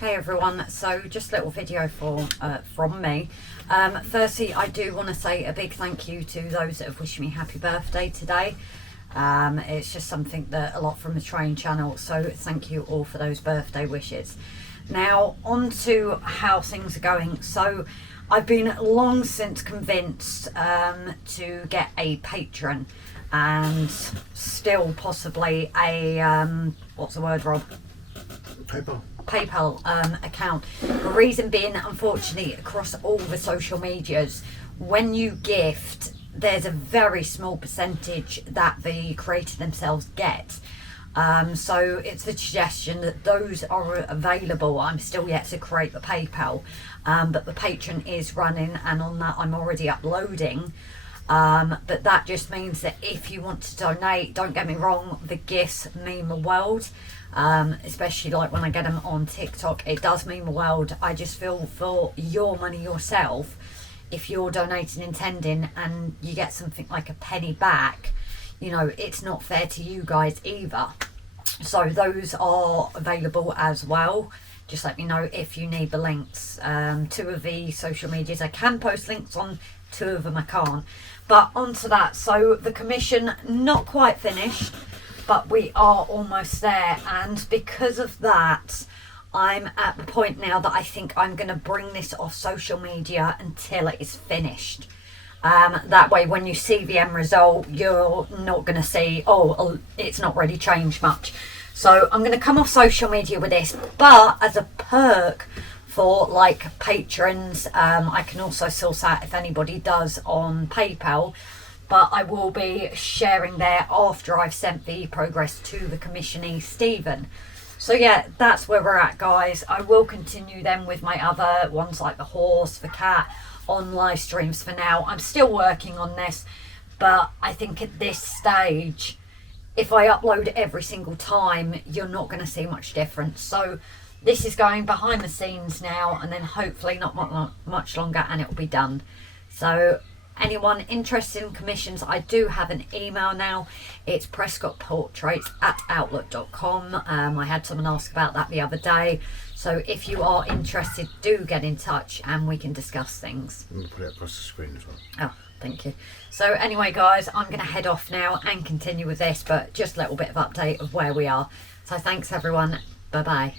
Hey everyone, so just a little video from me. Firstly, I do want to say a big thank you to those that have wished me happy birthday today. It's just something that a lot from the Train channel, so thank you all for those birthday wishes. Now on to how things are going. So I've been long since convinced to get a patron and still possibly a what's the word, Rob? PayPal account. The reason being, unfortunately, across all the social medias, when you gift, there's a very small percentage that the creator themselves get. So it's a suggestion that those are available. I'm still yet to create the PayPal, but the Patreon is running, and on that I'm already uploading. But that just means that if you want to donate, don't get me wrong, the gifts mean the world. Especially like when I get them on TikTok, it does mean the world. I just feel for your money yourself, if you're donating intending and you get something like a penny back, you know, it's not fair to you guys either. So those are available as well. Just let me know if you need the links. Two of the social medias I can post links on, two of them I can't. But onto that, so the commission not quite finished, but we are almost there, and because of that I'm at the point now that I think I'm going to bring this off social media until it is finished. That way when you see the end result, you're not going to see, oh, it's not really changed much. So I'm going to come off social media with this, but as a perk for like patrons, I can also source out if anybody does on PayPal, but I will be sharing there after I've sent the progress to the commissionee, Stephen. So yeah, that's where we're at, guys. I will continue then with my other ones like the horse, the cat, on live streams for now. I'm still working on this, but I think at this stage, if I upload every single time, you're not going to see much difference. So this is going behind the scenes now, and then hopefully not much longer and it will be done. So anyone interested in commissions, I do have an email now. It's prescottportraits@outlook.com. I had someone ask about that the other day. So if you are interested, do get in touch and we can discuss things. I'm going to put it across the screen as well. Oh, thank you. So anyway, guys, I'm going to head off now and continue with this, but just a little bit of update of where we are. So thanks, everyone. Bye-bye.